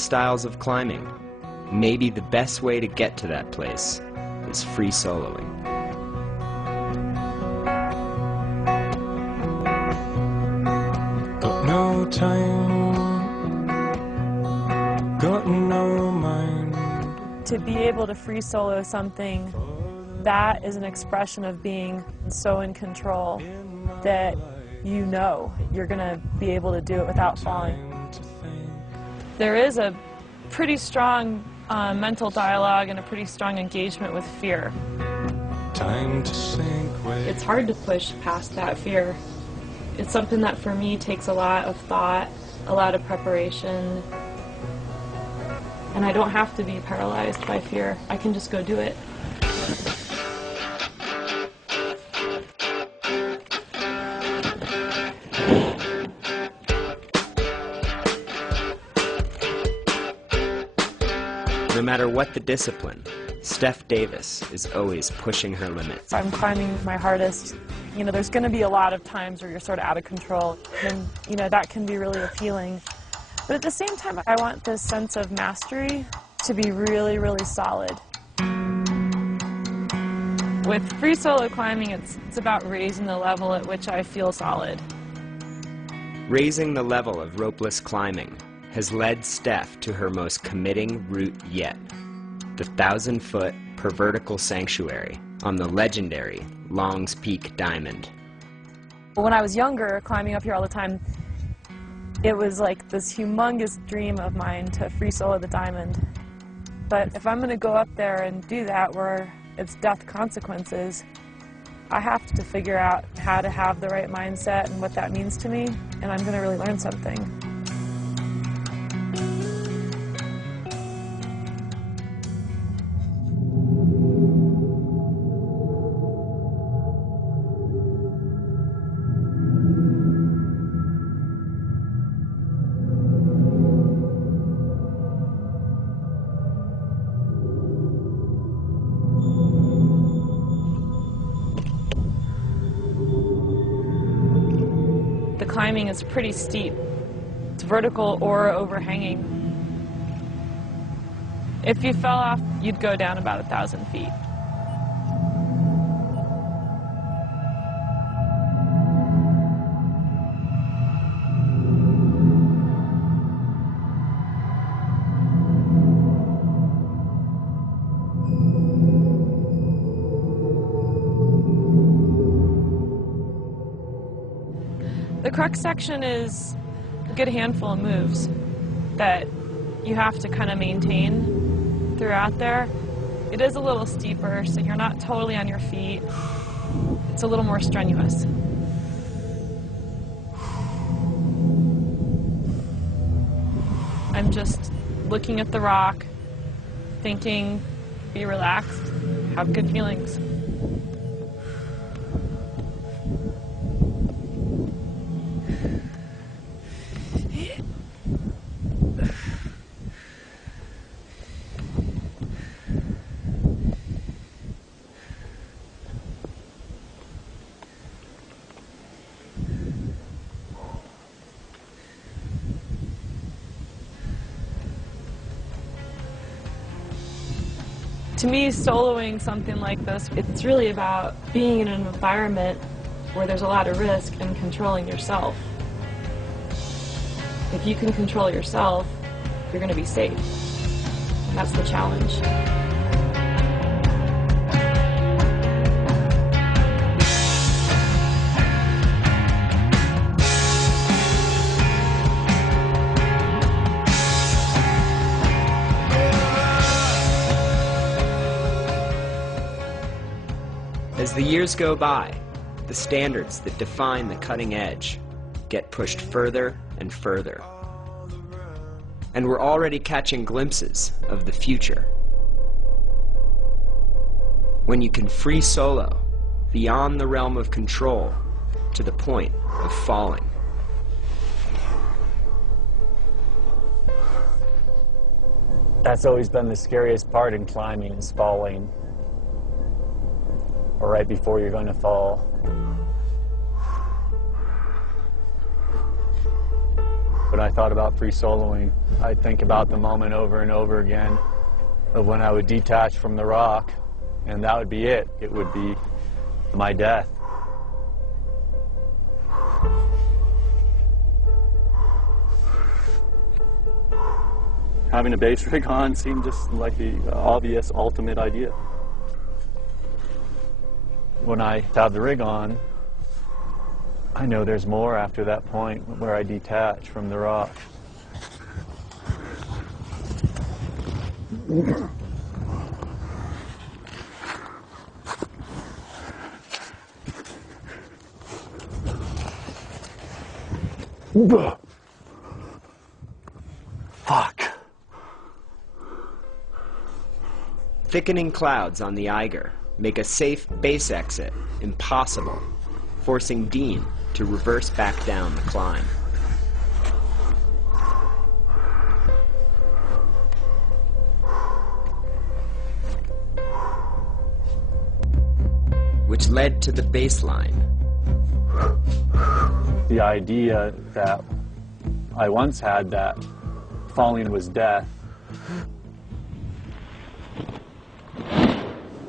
styles of climbing, maybe the best way to get to that place is free soloing. Got no time, got no mind. To be able to free solo something, that is an expression of being so in control that you know you're going to be able to do it without falling. There is a pretty strong mental dialogue and a pretty strong engagement with fear. Time to sink. It's hard to push past that fear. It's something that for me takes a lot of thought, a lot of preparation, and I don't have to be paralyzed by fear. I can just go do it. No matter what the discipline, Steph Davis is always pushing her limits. I'm climbing my hardest. You know, there's going to be a lot of times where you're sort of out of control, and you know, that can be really appealing. But at the same time, I want this sense of mastery to be really, really solid. With free solo climbing, it's about raising the level at which I feel solid. Raising the level of ropeless climbing has led Steph to her most committing route yet, the 1,000-foot per vertical sanctuary on the legendary Long's Peak Diamond. When I was younger, climbing up here all the time, it was like this humongous dream of mine to free solo the diamond. But if I'm going to go up there and do that where it's death consequences, I have to figure out how to have the right mindset and what that means to me, and I'm going to really learn something. The climbing is pretty steep. It's vertical or overhanging. If you fell off, you'd go down about 1,000 feet. The crux section is a good handful of moves that you have to kind of maintain throughout there. It is a little steeper, so you're not totally on your feet. It's a little more strenuous. I'm just looking at the rock, thinking, be relaxed, have good feelings. To me, soloing something like this, it's really about being in an environment where there's a lot of risk and controlling yourself. If you can control yourself, you're going to be safe. And that's the challenge. As the years go by, the standards that define the cutting edge get pushed further and further. And we're already catching glimpses of the future. When you can free solo beyond the realm of control to the point of falling. That's always been the scariest part in climbing, is falling. Or right before you're going to fall. When I thought about free soloing, I'd think about the moment over and over again of when I would detach from the rock, and that would be it. It would be my death. Having a bass rig on seemed just like the obvious, ultimate idea. When I have the rig on, I know there's more after that point where I detach from the rock. Fuck. Thickening clouds on the Eiger make a safe base exit impossible, forcing Dean to reverse back down the climb. Which led to the baseline. The idea that I once had that falling was death.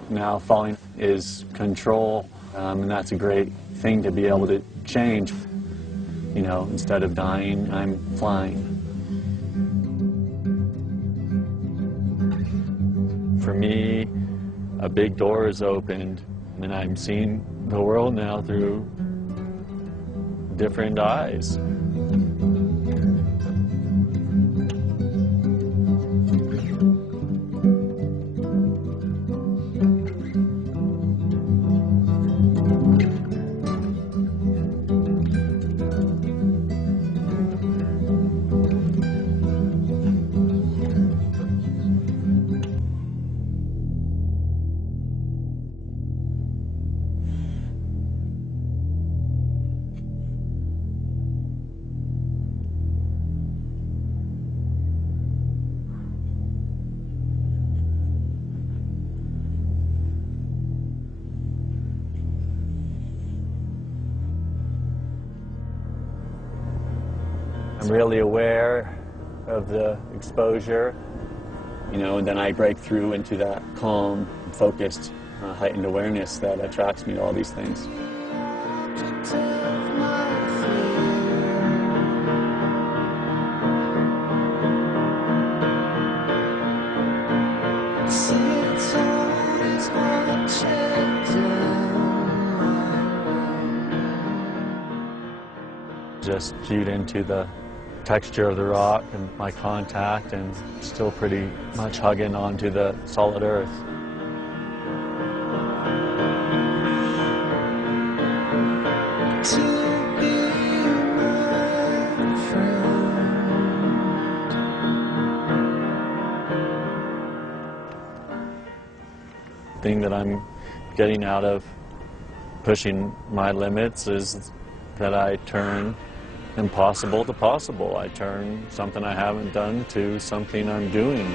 Now falling is control, and that's a great thing to be able to change. You know, instead of dying, I'm flying. For me, a big door is opened, and I'm seeing the world now through different eyes. I'm really aware of the exposure, you know, and then I break through into that calm, focused, heightened awareness that attracts me to all these things. Just cued into the texture of the rock and my contact, and still pretty much hugging onto the solid earth. The thing that I'm getting out of pushing my limits is that I turn impossible to possible. I turn something I haven't done to something I'm doing.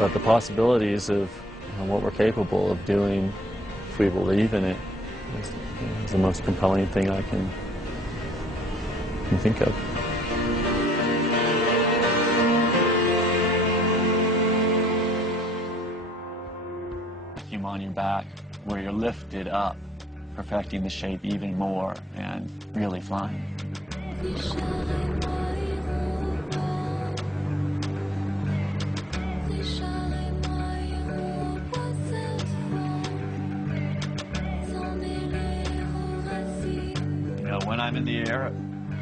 But the possibilities of what we're capable of doing, if we believe in it, is the most compelling thing I can think of. Vacuum on your back, where you're lifted up, perfecting the shape even more and really flying. You know, when I'm in the air,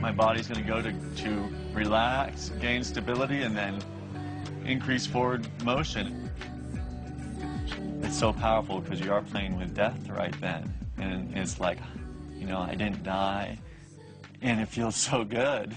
my body's going to go to relax, gain stability, and then increase forward motion. It's so powerful because you are playing with death right then. And it's like, you know, I didn't die, and it feels so good.